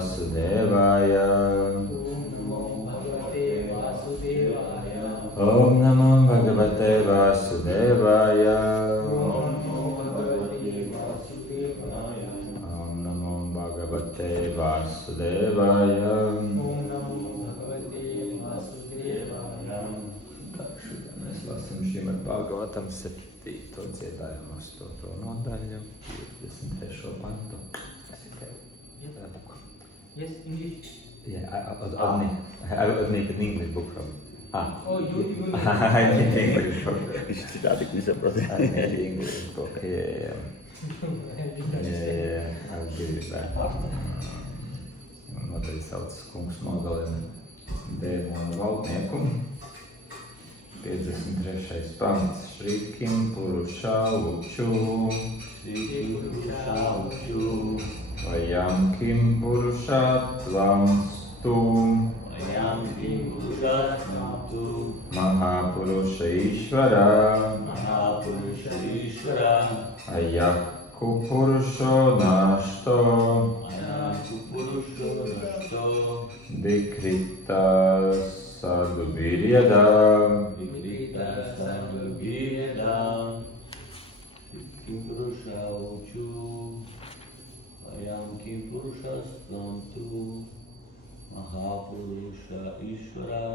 Vasudevaya. Om Namo Bhagavate Vasudevaya. Om Namo Bhagavate Vasudevaya. Mēs lasām Šrimad Bhagavatam 7. dziedājumu 8. nodaļu, 53. pantu. Yes, English. Yeah, I would need an English book from. Oh, you I need English book. Viņš citādi saprot. I need English book, yeah. Yeah, I'll give it back. Nodaļa saucas Kungs nogalina dēmonu valdnieku. 53. pants. Šrikim Purušā Uču. Vajam Kim Purušā Tvam Stu. Mahapurusha Ishvara. Ayaku Purusho Nashto. Dikrita Sadubhiryada. Kim Purusha Uchu. Ayam Kim Purusha Stamtu. Mahapurusha Ishvara.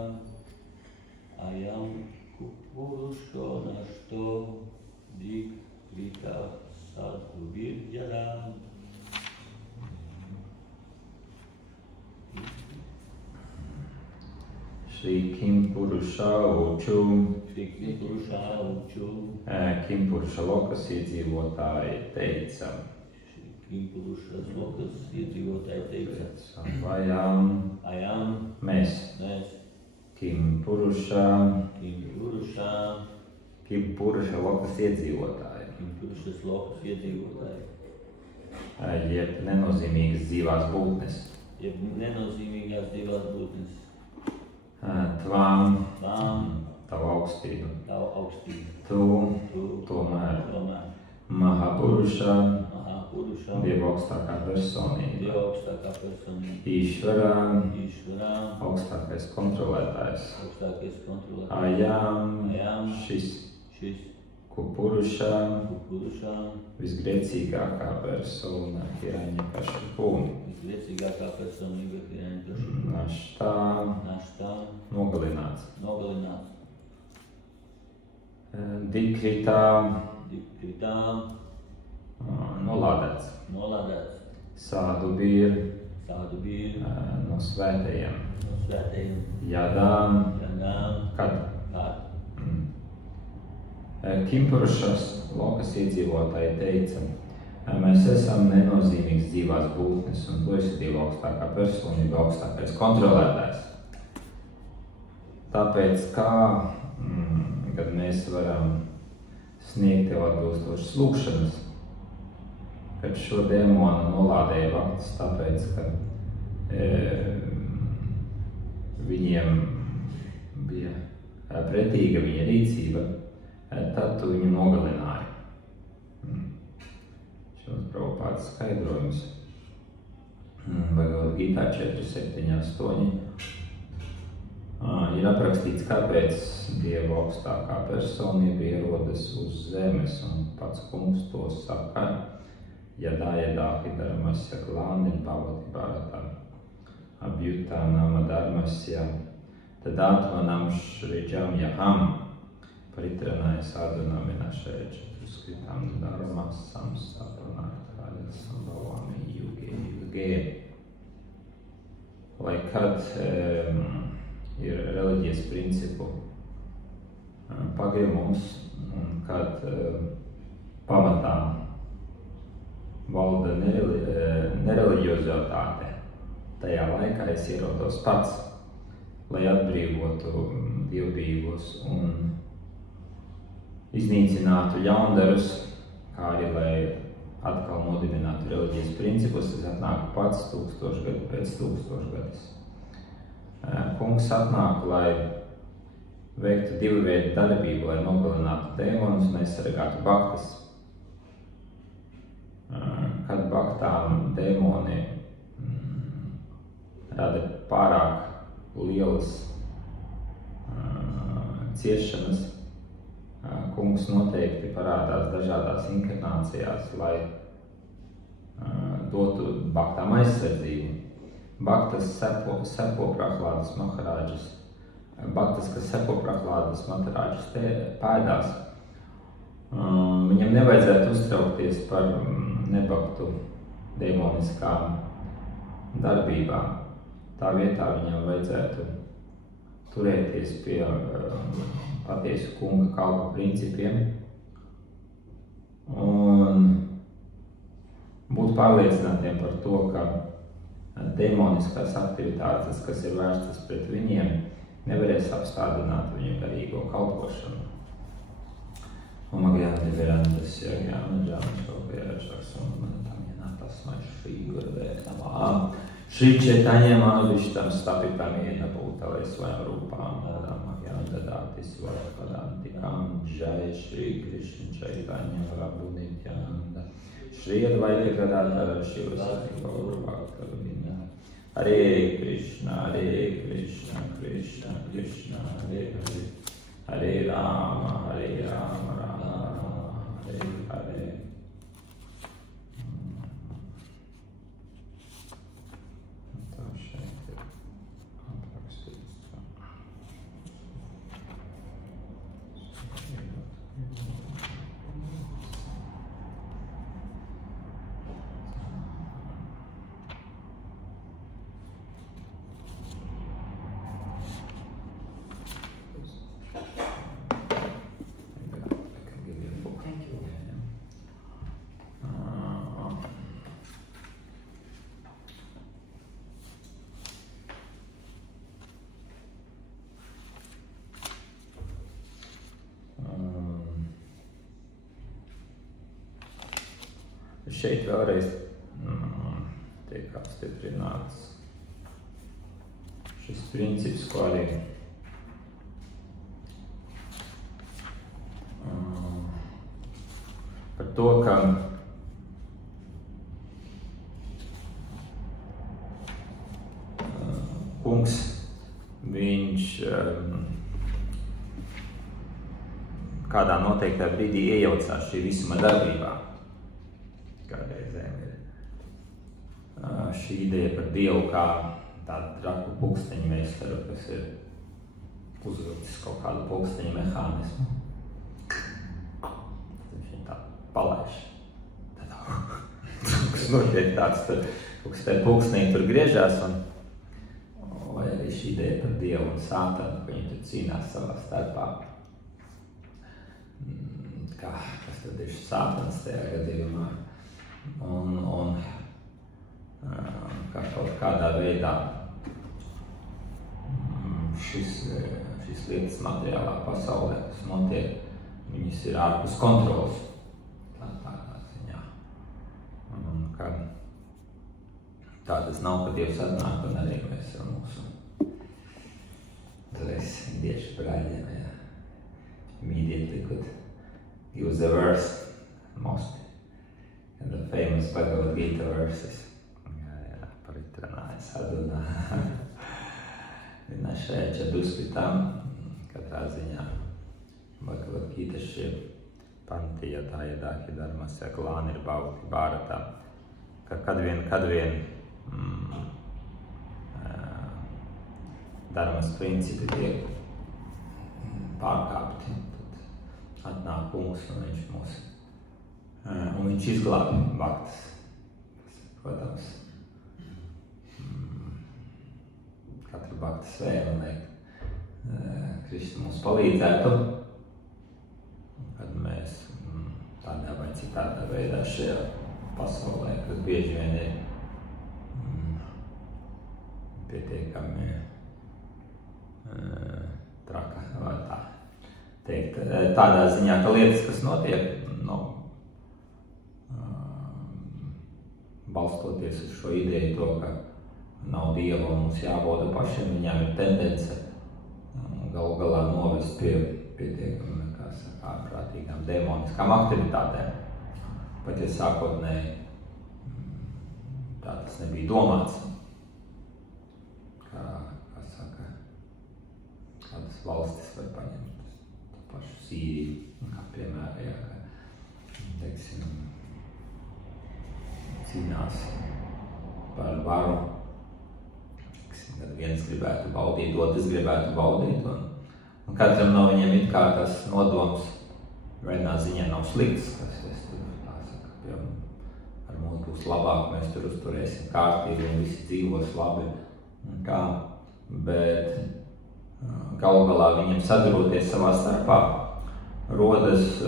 Ayam Purusho Nashto. Dikrita Sadubhiryada. Kim Purušā Uču. Kim Purusha Lokas iedzīvotāji teica. Vajam. Mēs. Kim Purusha Lokas iedzīvotāji. Jeb nenozīmīgas dzīvās būtnes. Tvam, tavu augstību. Tu, tomēr. Mahapurusha, Dieva augstākā personība. Īšvarā, augstākais kontrolētājs. Ajām, šis. Kupurusha, visgrēcīgākā persona, Hiranyakashipu. Naštā, nogalināts. Dikritā, nolādēts. Sādubīr, no svētajiem. Jadām, kad. Kim Purušas Lokas iedzīvotāji teica, mēs esam nenozīmīgas dzīvās būtnes, un tu esi Dieva augstākā personība, augstākais kontrolētājs. Tāpēc kad mēs varam sniegt Tev atbilstošas lūgšanas, kad šo dēmonu nolādēja vaktas, tāpēc, ka viņiem bija pretīga viņa rīcība, tad tu viņu nogalināji. Šos Prabhupādas skaidrojums. Bhagavad Gītā 4.7.8. Ir aprakstīts, kāpēc Dieva augstākā personība ierodas uz zemes, un pats Kungs to saka, yadā hidharmasya glāni bhavati bharata abhyutā nama dharmasya tad atmanam šriģam yaham Paritranaja sadhunam vinašaya četruskritam dharmas samstapanārtāja sambhavami yuge. Lai kad ir reliģijas principu pagriemums, un kad pamatā valda nereliģiozitāte, tajā laikā es ierodos pats, lai atbrīvotu dievbijīgos un iznīcinātu ļaundarus, kā arī lai atkal nodibinātu reliģijas principus, es atnāku pats 1000 gadu pēc 1000 gadus. Kungs atnāk, lai veiktu divu veidu darbību, lai nogalinātu dēmonus un aizsargātu baktas. Kad baktām dēmoni rada pārāk lielas ciešanas. Kungs noteikti parādās dažādās inkarnācijās, lai dotu Bhaktām aizsardzību. Bhaktas sepo Prahlādas Maharāģas. Bhaktas, kas sepo Prahlādas Maharāģas pēdās, viņam nevajadzētu uztraukties par nebaktu demoniskām darbībām. Tā vietā viņam vajadzētu turēties pie patiesu kunga kalpa principiem un būt pārliecinātiem par to, ka demoniskās aktivitātes, kas ir vērstas pret viņiem, nevarēs apstādināt viņu garīgo kalpošanu. Omagāni verandas jāgāna žānišokajāčaks un tam jānātasmai Šrī Guruvē namā. Šrī Chaitanya Manavishtam Stapitam Yena Bhutale Svayam Rupam Namagāna Dadāti Svarapadantikam Jai Šrī Krishna Chaitanya Prabhu Nityananda Šrī Advaita Gadadhara Shiva Sati Gaura Bhakta Hare Krishna, Krishna Krishna, Hare Hare, Hare Rama, Rama Rama, Hare Hare. Tā šeit ir aprakstīts. Šeit vēlreiz tiek apstiprināts šis princips, ko arī par to, ka kungs, viņš kādā noteiktā brīdī iejaucās šī visuma darbībā. Kādreizēm ir šī ideja par Dievu kā tādu traku pulksteņu meistaru, kas ir uzvilcis kaut kādu pulksteņu mehānismu. Viņš viņu tā palaiž. Kas notiek tāds, kaut kas tajā pulkstenī tur griežās, vai arī šī ideja par Dievu un Sātanu, ka viņi tur cīnās savā starpā. Kas tad ir Sātans tajā gadījumā? Un kā kaut kādā veidā šis lietas materiālā pasaulē, kas notiek, viņas ir ārpus kontrolas. Tādā ziņā. Un ka tā tas nav, ka Dievs atnāk un arī mēs ar mūsu indiešu brāļiem. Immediately could use the verse most. And the famous Bhagavad Gita verses. Paritranāja sadunā. Vinašaya čaduskritam. Katrā ziņā Bhagavad Gita šie panti yatāja dāhi dharmasya glānir bhavati bharatā. Ka kad vien dharmas principi tiek pārkāpti, tad atnāk kungs un viņš mūs un viņš izglābi bhaktas. Protams, katru bhaktas vēlu, lai Krishna mums palīdzētu, kad mēs tādā vai citādā veidā šajā pasaulē, kas bieži vien ir pietiekami traka, vai tā teikt, tādā ziņā, ka lietas, kas notiek, balstoties uz šo ideju to, ka nav Dieva un mums jābauda pašiem, viņām ir tendence galu galā novest pie pietiekami, kā saka, ārprātīgām demoniskām aktivitātēm. Pat ja sākotnēji tā tas nebija domāts. tās valstis var paņemt pašu Sīriju, kā piemēram, ja, teiksim, cīnās par varu. Kad viens gribētu baudīt, otrs gribētu baudīt, un katram no viņiem it kā tas nodoms vienā ziņā nav slikts, kas es tur, tā saka, piemēram, ar mums būs labāk, mēs tur uzturēsim kārtību un visi dzīvos labi, un kā, bet galu galā viņiem sadroties savā starpā, rodas,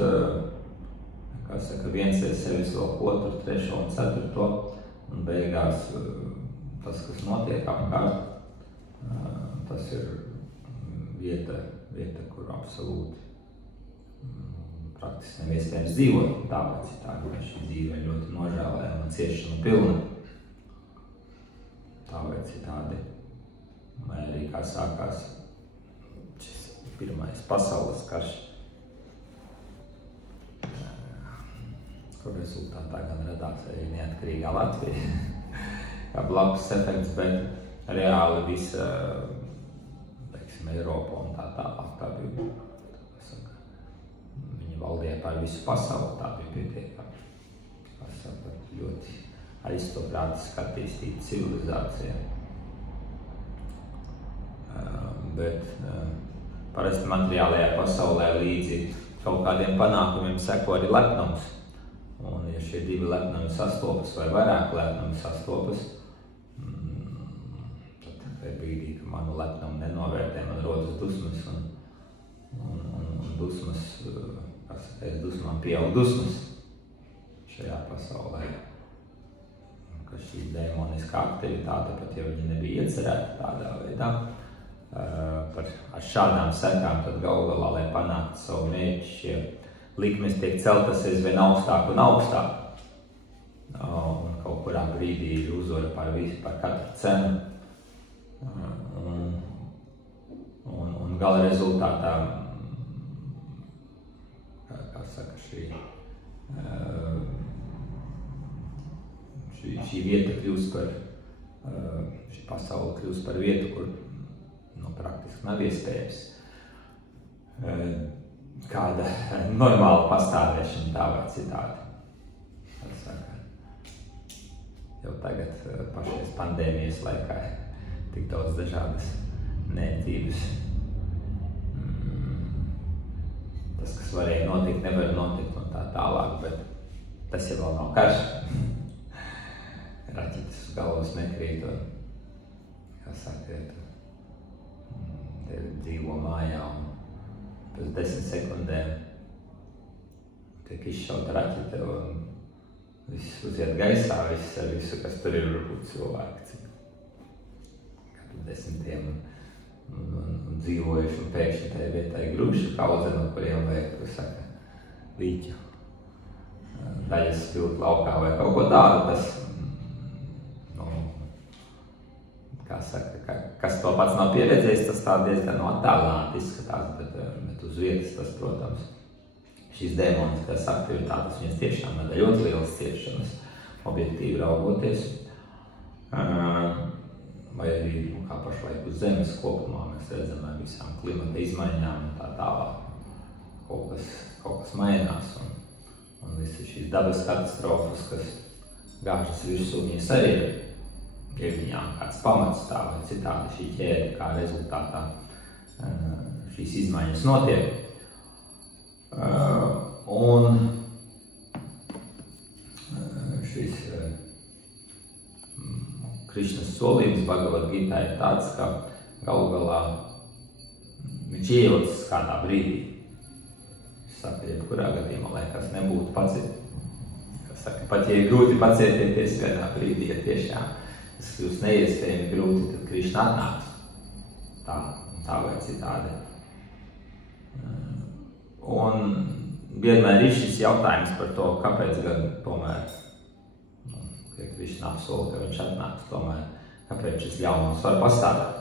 kā saka, viens ir sevis vēl otru, trešo un ceturto, un beigās tas, kas notiek apkārt, tas ir vieta, kur absolūti praktiski nav iespējams dzīvot, tāpēc ka šī dzīve ir ļoti nožēlējama un ciešana pilna. Tāpēc citādi, vai arī kā sākās šis pirmais pasaules karš, kur rezultātā gan radās arī neatkarīgā Latvija, kā blakus efekts, bet reāli visa, teiksim, Eiropa un tā tālāk, tā bija, viņi valdīja pār visu pasauli, tā bija pietiekami, ļoti aristokrātiski attīstīta civilizācija. Bet parasti materiālajā pasaulē līdzi kaut kādiem panākumiem seko arī lepnums. Un ja šie divi lepnumi sastopas vai vairāk lepnumi sastopas, tad brīdī, ka manu lepnumu nenovērtē, man rodas dusmas un dusmas, kas aiz dusmām pieaug dusmas šajā pasaulē. Ka šī demoniskā aktivitāte, pat ja viņa nebija iecerēta tādā veidā, ar šādām sekām, tad galu galā, lai panāktu savu mērķi, šie likmes tiek celtas aizvien augstāk un augstāk. Un kaut kurā brīdī ir uzvara par visu, par katru cenu. Un gala rezultātā, kā saka, šī vieta kļūst par, šī pasaule kļūst par vietu, kur praktiski nav iespējams kāda normāla pastāvēšana tā vai citādi. Saka, jau tagad pašais pandēmijas laikā tik daudz dažādas neētības. Tas, kas varēja notikt, nevar notikt un tā tālāk, bet tas jau vēl nav karš. Raķetes uz galvas nekrīt un, kā saka, te dzīvo mājā un pēc 10 sekundēm tiek izšauta raķete un viss uziet gaisā, viss ar visu, kas tur ir, varbūt cilvēki, kādu desmitiem un dzīvojuši un pēkšņi tajā vietā ir grūši kaudze, no kuriem vajag, ko saka, līķu daļas spilgt laukā vai kaut ko tādu, tas, kā saka, kas to pats nav pieredzējis, tas tā diezgan attālināti izskatās, bet uz vietas tas, protams, šīs demoniskās aktivitātes, viņas tiešām rada ļoti lielas ciešanas, objektīvi raugoties, vai arī, kā pašlaik uz zemes kopumā, mēs redzam ar visām klimata izmaiņām un tā tālāk, kaut kas mainās, un visi šīs dabas katastrofas, kas gāžas virsū, viņas arī ir viņām kāds pamats tā vai citādi šī ķēde, kā rezultātā šīs izmaiņas notiek. Un šis Krišnas solījums Bhagavad Gītā ir tāds, ka galu galā viņš iejaucas kādā brīdī. Viņš saka, jebkurā gadījumā, lai kas nebūtu pat ja ir grūti pacietieties vienā brīdī, ja tiešām tas kļūst neiespējami grūti, tad Krišna atnāks. Tā vai citādi. Un vienmēr ir šis jautājums par to, kāpēc gan tomēr, ka Krišna apsola, ka viņš atnāks, tomēr, kāpēc šis ļaunums var pastāvēt.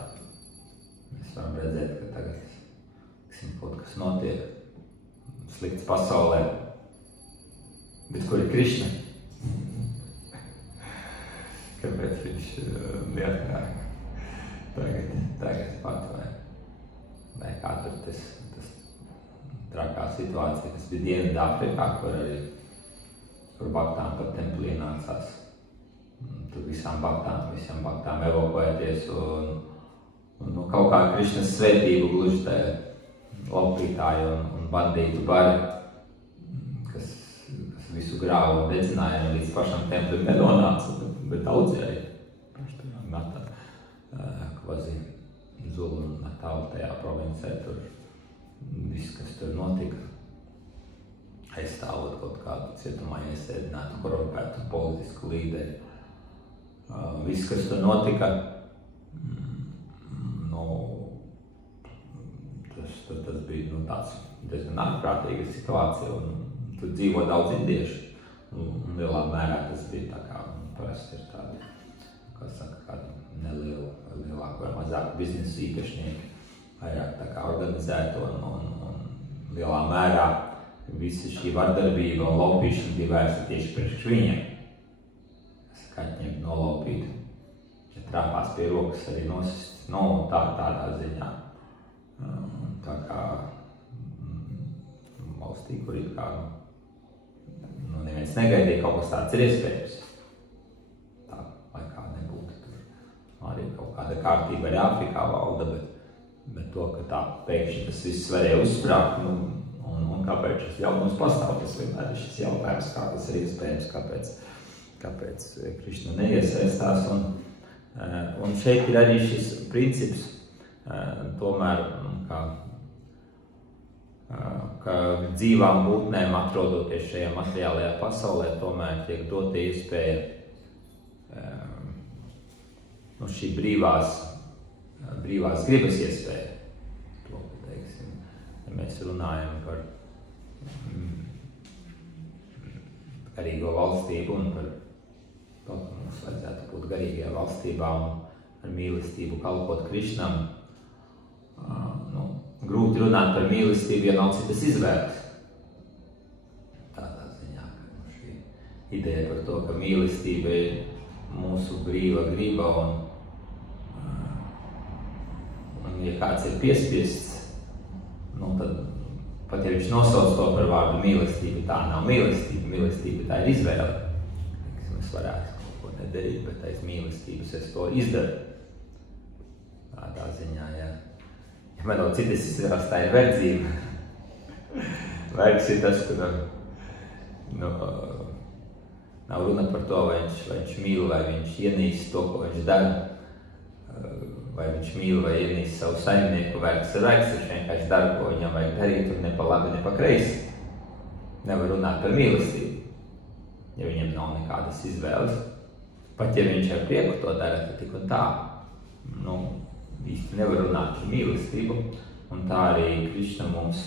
Mēs varam redzēt, ka tagad kaut kas notiek slikts pasaulē, bet kur ir Krišna? Kāpēc viņš neatnāk tagad pat vai kā kā tur tas trakā situācija, kas bija Dienvidāfrikā, kur baktām pat templī nācās. Tur visām baktām evakuēties un kaut kā Krišnas svētību gluži te laupītāji un bandītu bari, kas visu grāvu un dedzināja, līdz pašam templim nenonāca, bet daudzi arī meta kvazi Zulu un Natālu tajā provincē, tur viss, kas tur notika, aizstāvot kaut kādu cietumā iesēdinātu, korumpētu politisku līderi. Viss, kas tur notika, tas bija tāds diezgan ārprātīga situācija, un tur dzīvo daudz indiešu, un lielā mērā tas bija tā kā, parasti ir tādi, kā saka, kādi lielāku vai mazāku biznesu īpašnieki, vairāk tā kā organizēti, un lielā mērā visa šī vardarbība un laupīšana bija vērsta tieši priekš viņiem. Kaķņiem nolaupīt, ja trāpās pie rokas arī nosist, tādā ziņā. Tā kā valstī, kur ir kā, neviens negaidīja, kaut kas tāds ir iespējams. Tā, lai kā nebūtu tur. Arī kaut kāda kārtība arī Āfrikā valda, bet to, ka tā pēkšņi tas viss varēja uzsprāgt, un kāpēc šis jautājums pastāv, tas vienmēr ir šis jautājums, kā tas ir iespējams, kāpēc Krišna neiesaistās. Un šeit ir arī šis princips, tomēr, ka dzīvām būtnēm atrodoties šajā materiālajā pasaulē, tomēr tiek dota iespēja šī brīvās gribas iespēja. To, teiksim, ja mēs runājam par garīgo valstību un par to, ka mums vajadzētu būt garīgajā valstībā un ar mīlestību kalpot Krišnam. Grūti runāt par mīlestību, ja nav citas izvēles. Tādā ziņā, ka šī ideja par to, ka mīlestība ir mūsu brīva griba un ja kāds ir piespiests, tad pat ja viņš nosauc to par vārdu mīlestība, tā nav mīlestība. Mīlestība tā ir izvēle. Es varētu kaut ko nedarīt, bet aiz mīlestības es to izdaru. Tādā ziņā, ja man no citas izvēles tā ir verdzība. Vergs ir tas, kur nav runa par to, vai viņš mīl, vai viņš ienīst to, ko viņš dara, vai viņš mīl vai ienīst savu saimnieku. Vergs ir vergs, viņš vienkārši dara, ko viņam vajag darīt, un ne pa labi, ne pa kreisi. Nevar runāt par mīlestību, ja viņam nav nekādas izvēles. Pat ja viņš ar prieku to dara, tad tik un tā. Īsti nevar runāt par mīlestību, un tā arī Krišna mums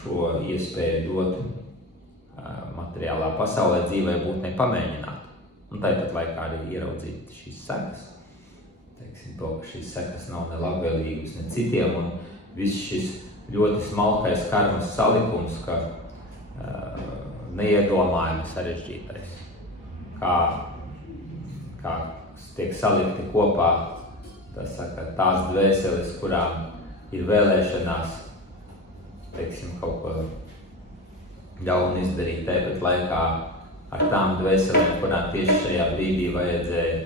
šo iespēju dot materiālā pasaulē dzīvē būtnei pamēģināt. Un tāpat laikā arī ieraudzīt šīs sekas. Teiksim to, ka šīs sekas nav ne labvēlīgas, ne citiem, un viss šis ļoti smalkais karmas salikums, ka neiedomājami sarežģītais. Kā tiek salikti kopā tās dvēseles, kurām ir vēlēšanās, teiksim, kaut ko ļaunu izdarīt, tāpat laikā ar tām dvēselēm, kurām tieši šajā brīdī vajadzēja,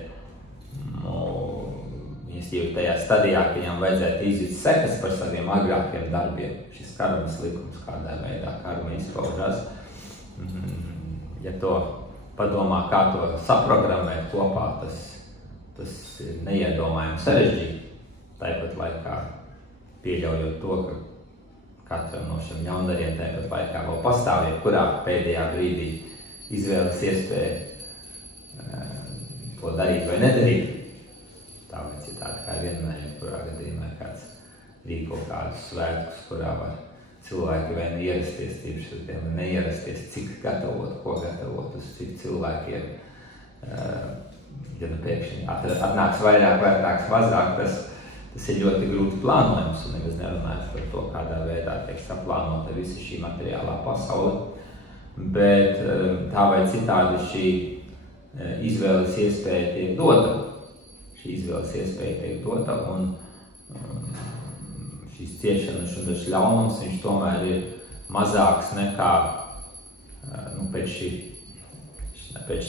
viņas jau tajā stadijā, ka viņam vajadzētu izjust sekas par saviem agrākiem darbiem. Šis karmas likums, kādā veidā karma izpaužās. Ja to padomā, kā to saprogrammēt kopā, tas ir neiedomājami sarežģīti. Tāpat laikā pieļaujot to, ka katram no šiem ļaundariem tāpat laikā vēl pastāv, jebkurā pēdējā brīdī izvēles iespēja to darīt vai nedarīt. Tā vai citādi, kā vienmēr, jebkurā gadījumā kāds rīko kādus svētkus, kurā var cilvēki vai nu ierasties, tīpaši vai neierasties, cik gatavot, ko gatavot, uz cik cilvēkiem. Ja pēkšņi atnāks vairāk, vērtāks mazāk, tas ir ļoti grūti plānojums, un nemaz nerunājot par to, kādā veidā tiek saplānota visa šī materiālā pasaule. Bet tā vai citādi šī izvēles iespēja tiek dota. Šī izvēles iespēja tiek dota, un ciešanas un tas ļaunums, viņš tomēr ir mazāks nekā pēc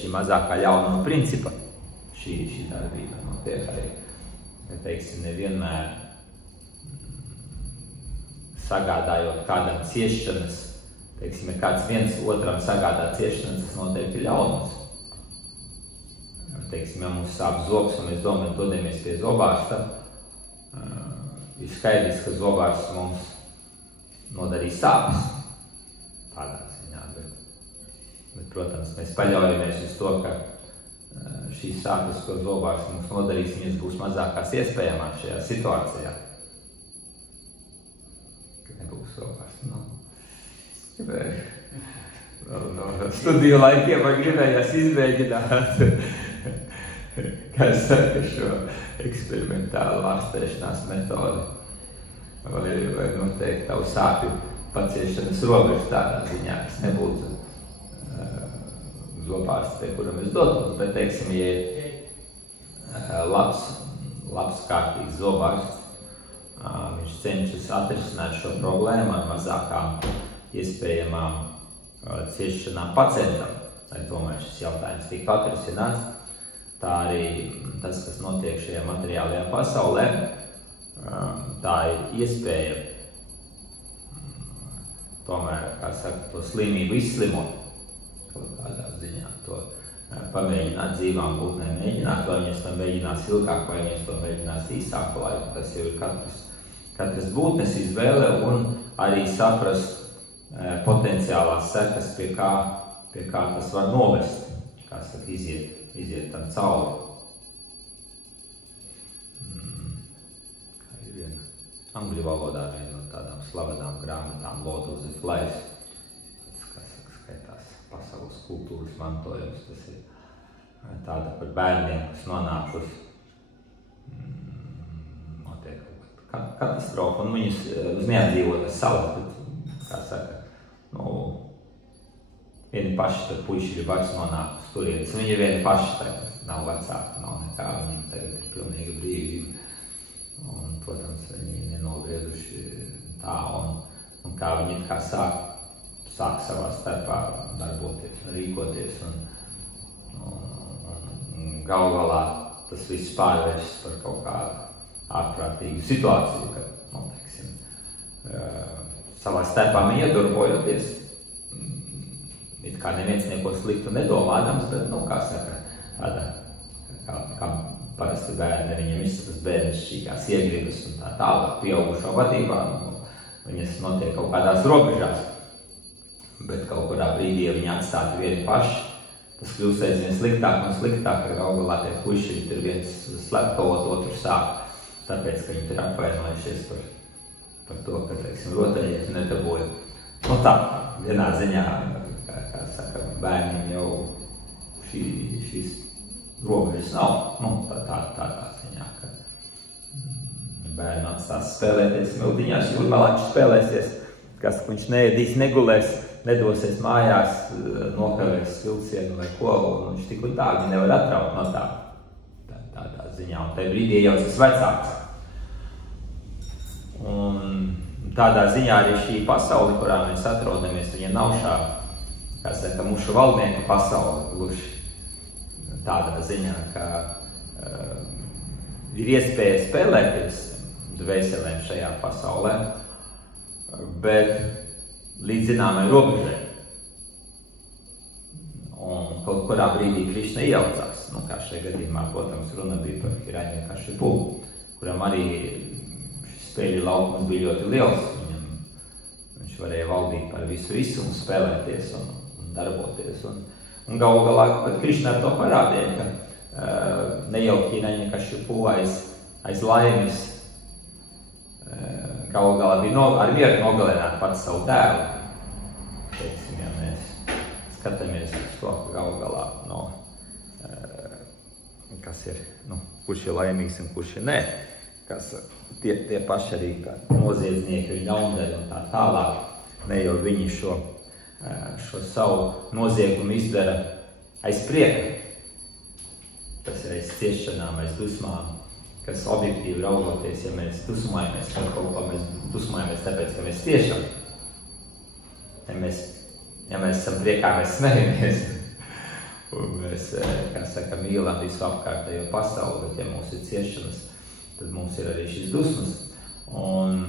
šī mazākā ļaunuma principa šī darbība notiek arī, teiksim, nevienmēr sagādājot kādam ciešanas, teiksim, ja kāds viens otram sagādā ciešanas, tas noteikti ir ļaunums. Teiksim, ja mums sāp zobs un mēs domājam, dodamies pie zobārsta, ir skaidrs, ka zobārsts mums nodarīs sāpes tādā ziņā, bet, protams, mēs paļaujamies uz to, ka šīs sāpes, ko zobārsts mums nodarīs, viņas būs mazākās iespējamās šajā situācijā. Ka nebūs zobārsts, no studiju laikiem man gribējās izmēģināt, kā saka šo eksperimentālu ārstēšanās metodi. Vai noteikti tavu sāpju paciešanas robežu tādā ziņā, kas nebūtu zobārsts, pie kuram es dotos, bet, teiksim, ja ir labs kārtīgs zobārsts, viņš cenšas atrisināt šo problēmu ar mazākām iespējamām ciešanām pacientam, lai tomēr šis jautājums tika atrisināts. Tā arī tas, kas notiek šajā materiālajā pasaulē, tā ir iespēja tomēr, kā saka, to slimību izslimot kaut kādā ziņā, to pamēģināt dzīvām būtnēm mēģināt, vai viņas to mēģinās ilgāk, vai viņas to mēģinās īsāku laiku. Tas jau ir katras būtnes izvēle un arī saprast potenciālās sekas, pie kā tas var novest, kā saka, iziet tam cauri. Ir viena angļu valodā viena no tādām slavenām grāmatām Lord of the Flies, kas skaitās pasaules kultūras mantojums. Tas ir tāda par bērniem, kas nonākusi notiek katastrofa, un viņus uz neatdzīvotas salas, bet, kā saka, vieni paši tad puiši ir vairs nonākusi turienes. Viņi vieni paši tagad nav vecāki, nav nekā, viņiem tagad ir pilnīga brīvība. Un, protams, viņi nenobrieduši tā, un kā viņi kā sāk savā starpā darboties un rīkoties. Un galu galā tas viss pārvēršas par kaut kādu ārprātīgu situāciju, kad, teiksim, savā starpā iedarbojoties, it kā neviens neko sliktu nedomādams, bet, kā saka, tāda, kā parasti bērni, viņiem visas bērnišķīgās iegribas un tā tālāk pieaugušo vadībā, viņas notiek kaut kādās robežās, bet kaut kurā brīdī, ja viņi atstātu vieni paši, tas kļūst aizvien sliktāk un sliktāk, ka galu galā tie puiši ir viens slepkavot, otru sāk, tāpēc, ka viņi ir apvainojušies par to, ka, teiksim, rotaļieti nedabūja. Tā, vienā ziņā, kā saka, bērniem jau šīs robežas nav. Tādā ziņā, ka bērni atstās spēlēties mildiņās, jūrmalā viņš spēlēsies, kas viņš neēdīs, negulēs, nedosies mājās, nokavēs vilcienu vai ko, un viņš tik un tā, viņi nevar atraut no tādā ziņā, un tajā brīdī jau tas vecāks. Un tādā ziņā arī šī pasaule, kurā mēs atrodamies, viņa nav šā, kā saka, mušu valdnieku pasaule, gluži tādā ziņā, ka ir iespēja spēlēties dvēselēm šajā pasaulē, bet līdz zināmai robežai. Un kaut kurā brīdī Krišna iejaucās, kā šajā gadījumā, protams, runa bija par Hiranyakashipu, kuram arī šis spēļu laukums bija ļoti liels. Viņš varēja valdīt par visu un spēlēties un darboties. Un galu galā, kad Krišna ar to parādīja, ka ne jau Hiranyakashipu aiz laimes galu galā bija ar mieru nogalināt pats savu dēlu. Teiksim, ja mēs skatāmies uz to, ka galu galā, kas ir, kurš ir laimīgs un kurš ir nē, kas tie paši arī kā noziedznieki, ļaundaļi un tā tālāk, ne jau viņi šo savu noziegumu izdara aiz prieka, tas ir aiz ciešanām, aiz dusmām, kas objektīvi raugoties, ja mēs dusmojamies par kaut ko, mēs dusmojamies tāpēc, ka mēs ciešam. Ja mēs esam priekā, mēs smejamies. Un mēs, kā saka, mīlam visu apkārtējo pasauli, bet ja mums ir ciešanas, tad mums ir arī šīs dusmas. Un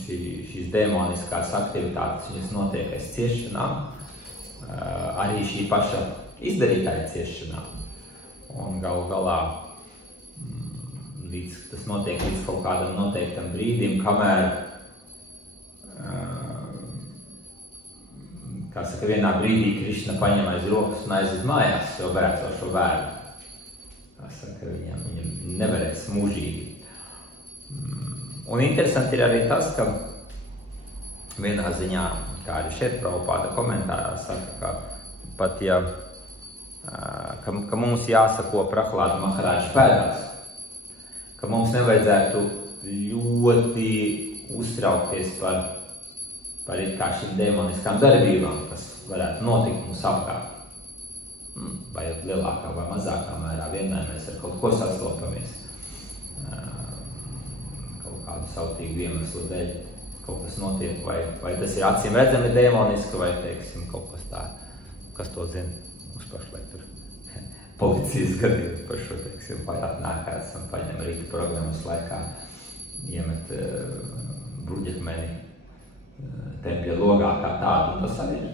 šīs demoniskās aktivitātes, viņas notiek aiz ciešanām, arī šī paša izdarītāja ciešanām. Un galu galā, tas notiek līdz kaut kādam noteiktam brīdim, kamēr, kā saka, vienā brīdī Krišna paņem aiz rokas un aizved mājās jau bērcošo bērnu. Kā saka, viņam nevarēs mūžīgi. Un interesanti ir arī tas, ka vienā ziņā, kā arī šeit Prabhupāda komentārā saka, ka pat ja, ka mums jāsako Prahlāda Maharāža pēdās, ka mums nevajadzētu ļoti uztraukties par it kā šīm demoniskām darbībām, kas varētu notikt mums apkārt. Vai lielākā vai mazākā mērā vienmēr mēs ar kaut ko sastopamies. Kaut kādu sautīgu iemeslu dēļ kaut kas notiek, vai tas ir acīm redzami demoniski, vai, teiksim, kaut kas tā, kas to zina. Mums pašlaik tur policijas gadījumi par šo, teiksim, atnāk kāds un paņem rīta programmas laikā, iemet bruģekmeni tempļa logā kā tādu, un tas arī ir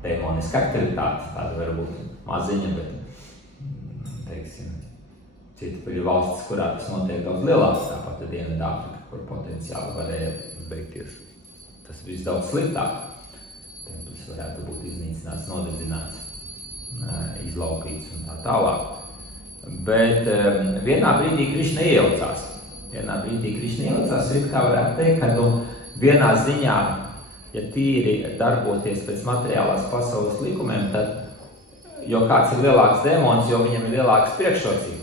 demoniska aktivitāte, tāda varbūt maziņa, bet, teiksim, cita ir valstis, kurā tas notiek daudz lielāks, tāpat Dienvidāfrika, kur potenciāli varēja beigties. Tas viss daudz sliktāk. Templis varētu būt iznīcināts, nodedzināts, izlaupīts un tā tālāk. Bet vienā brīdī Krišna iejaucās. Ir kā varētu teikt, ka vienā ziņā, ja tīri darboties pēc materiālās pasaules likumiem, tad jo kāds ir lielāks demons, jo viņam ir lielākas priekšrocības.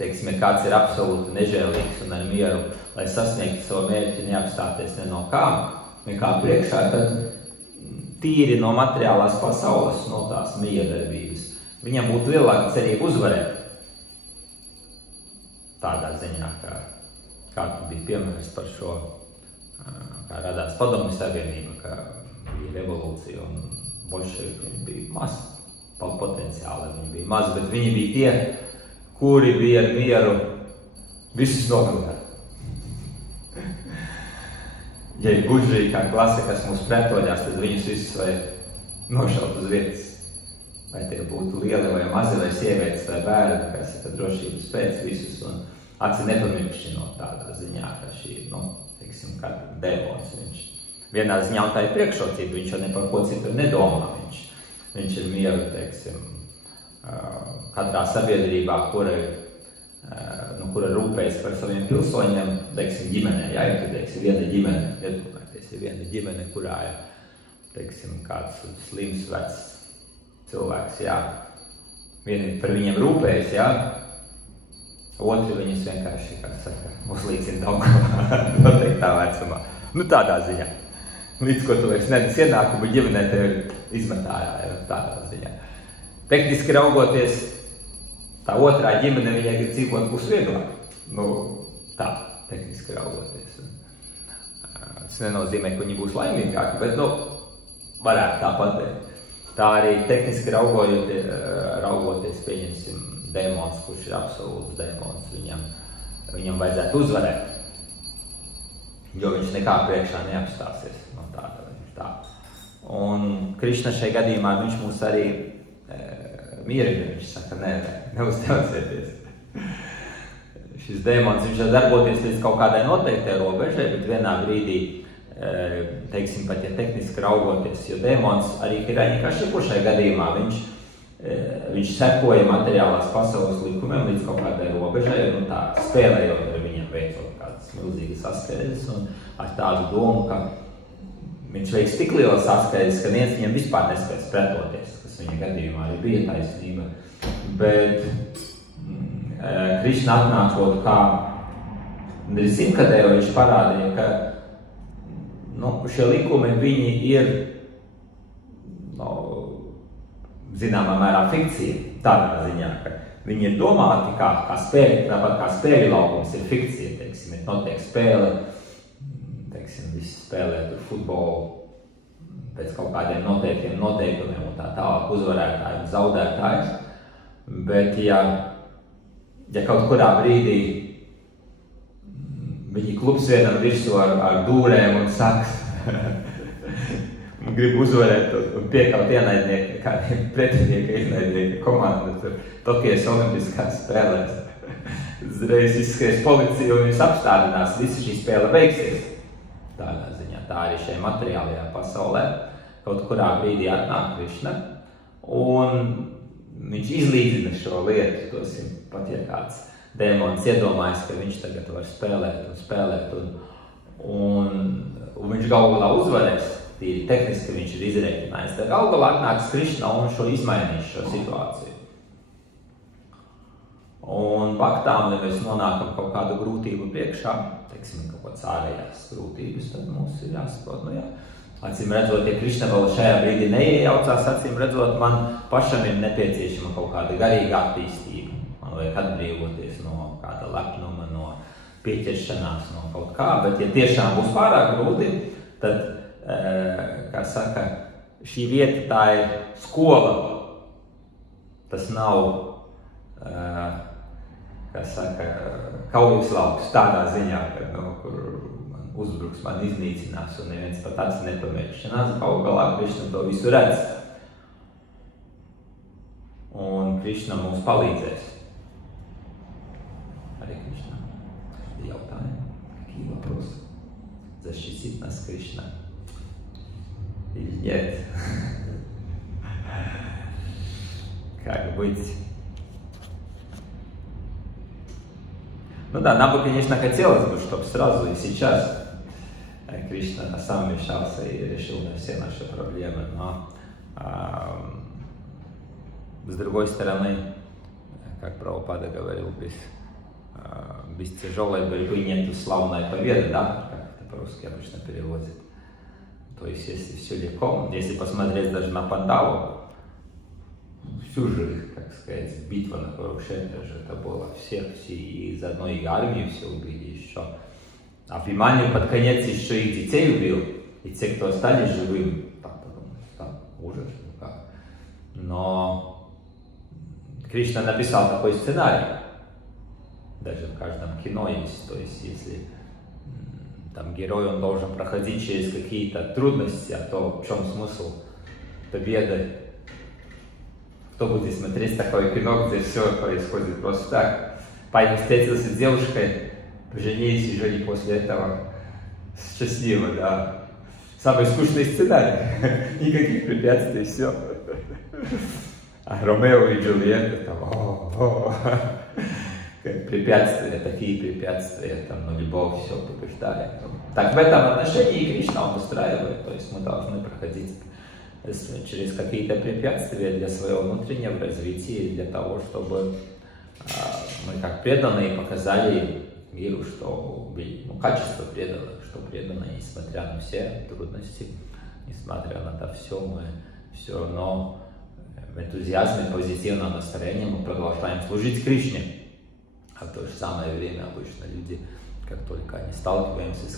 Teiksim, ja kāds ir absolūti nežēlīgs un ar mieru, lai sasniegtu savu mērķi, neapstāties ne no nekā priekšā, tad tīri no materiālās pasaules, no tās miedarbības, viņam būtu lielāka cerība uzvarēt. Tādā ziņā, kā bija piemērs par šo, kā radās Padomju Savienība, ka bija revolūcija un bolševiki, viņi bija maz, potenciāli viņi bija maz, bet viņi bija tie, kuri bija ar mieru visus nogalināt. Ja ir buržīgi kā klase, kas mūs pretoļās, tad viņus visus vajag nošaut uz vietas. Vai tie būtu lieli vai mazi, vai sievietes vai bērni, kas ir drošības pēc visus un aci nepamirkšķinot tādā ziņā, ka šī, teiksim, kā demons. Viņš vienā ziņā un tā ir priekšrocība, viņš jau ne par ko citu nedomā. Viņš ir mieru, teiksim, katrā sabiedrībā, kura rūpējas par saviem pilsoņiem, teiksim, ģimenē, ja ir viena ģimene, kurā ir, teiksim, kāds slims vecs cilvēks, jā, vieni par viņiem rūpējas, jā, otri viņus vienkārši, kā saka, uzlīcina Daugavā, noteiktā vecumā. Tādā ziņā. Līdz ko tu vairs nenes ienākumu ģimenē tevi izmet ārā, jā, tādā ziņā. Tehniski raugoties, tā otrā ģimene viņai grib dzīvot būs vieglāk. Tā, tehniski raugoties. Tas nenozīmē, ka viņi būs laimīgāki, bet, varētu tā pateikt. Tā arī tehniski raugoties, pieņemsim, demons, kurš ir absolūts demons, viņam vajadzētu uzvarēt, jo viņš nekā priekšā neapstāsies. Tā. Un Krišna šajā gadījumā, viņš mūs arī mierina, viņš saka, neuztraucieties. Šis demons, viņš var darboties līdz kaut kādai noteiktai robežai, bet vienā brīdī, teiksim, pat ja tehniski raugoties, jo demons arī Hiraņika šajā gadījumā, viņš sekoja materiālās pasaules likumiem līdz kaut kādai robežai, un tā spēlējot ar viņam veicot kādas milzīgas saskaļas, un ar tādu domu, ka viņš veiks tik lielas saskaļas, ka viens viņam vispār nespēs pretoties, kas viņa gadījumā arī bija taisnība. Bet Krišna atnākot kā simtgadēju, viņš parādīja, ka šie likumi, viņi ir zināmā mērā fikcija, tādā ziņā, ka viņi ir domāti kā spēļi, tāpat kā spēļu laukums ir fikcija, teiksim, ir notiek spēle, teiksim, visi spēlē tur futbolu pēc kaut kādiem noteiktiem noteikumiem un tā tālāk uzvarētāji un zaudētājs, bet ja kaut kurā brīdī viņi klubs vienam virsū ar dūrēm un saka, grib uzvarēt un piekaut ienaidnieku, kādiem pretinieka ienaidnieku komandu, tur Tokijas olimpiskās spēlēs. Uzreiz izskries policija un viņus apstādinās, visa šī spēle beigsies. Tādā ziņā, tā arī šajā materiālajā pasaulē. Kaut kurā brīdī atnāk Krišna un viņš izlīdzina šo lietu, tosim pat ja kāds dēmons iedomājas, ka viņš tagad var spēlēt un viņš galu galā uzvarēs, tīri tehniski viņš ir izrēķinājis. Tad galu galā atnāks Krišna un šo izmainīs šo situāciju. Un baktām, ja mēs nonākam kaut kādu grūtību priekšā, teiksim, kaut kāds ārējās grūtības, tad mums ir jāsaprot, acīm redzot, ja Krišna vēl šajā brīdī neiejaucās, acīm redzot, man pašam ir nepieciešama kaut kāda garīga attīstība. Man vajag atbrīvoties no kāda lepnuma, no pieķeršanās, no kaut kā, bet ja tiešām būs pārāk grūti, tad, kā saka, šī vieta tā ir skola. Tas nav, kā saka, kaujas lauks tādā ziņā, kur man uzbruks, man iznīcinās un neviens pat acis nepamēršanās, galu galā Krišna to visu redz. Un Krišna mums palīdzēs. Hare Krishna. Jautājumi? Какие вопросы? Защитит нас Кришна? Или нет? Как быть? Ну да, нам бы, конечно, хотелось бы, чтобы сразу и сейчас Кришна сам вмешался и решил на все наши проблемы, но с другой стороны, как Прабхупада говорил, без тяжелой борьбы нет славной победы, да, как это по-русски обычно переводит. То есть, если все легко, если посмотреть даже на Пандаву, всю же, как сказать, битва на Курукшетре же это было все и из одной армии все убили еще. А Абхиманью под конец еще и детей убил, и те, кто остались живыми, там подумали, там ужас, ну как. Но Кришна написал такой сценарий. Даже в каждом кино есть, то есть если там герой, он должен проходить через какие-то трудности, а то в чем смысл победы? Кто будет смотреть такое кино, где все происходит просто так? Парень встретился с девушкой, поженились и жили после этого счастливо, да. Самый скучный сценарий, никаких препятствий, все. А Ромео и Джульетта там, препятствия, такие препятствия, там, но любовь все побеждает. Так в этом отношении Кришна он устраивает, то есть мы должны проходить через какие-то препятствия для своего внутреннего развития, для того, чтобы мы как преданные показали миру, что качество преданных, что преданные, несмотря на все трудности, несмотря на это все, мы все равно в энтузиазме, позитивном настроении мы продолжаем служить Кришне. А в то же самое время обычно люди, как только они сталкиваются с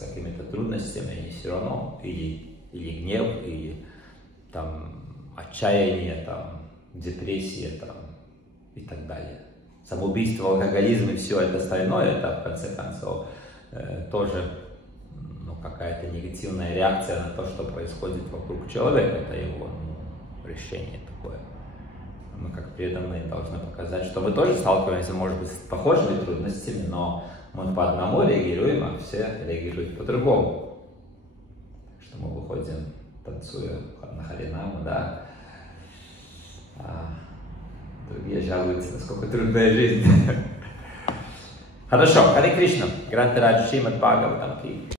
какими-то трудностями, они все равно или гнев, или там отчаяние, там депрессия, там и так далее. Самоубийство, алкоголизм и все это остальное, это в конце концов тоже какая-то негативная реакция на то, что происходит вокруг человека, это его решение такое. Мы как преданные должны показать, что мы тоже сталкиваемся, может быть, с похожими трудностями, но мы по одному реагируем, а все реагируют по-другому. Что мы выходим, танцуя на Харинаму, да, а другие жалуются, насколько трудная жизнь. Хорошо, Харе Кришна, Гранта Раджа Шримад Бхагаватам Ки.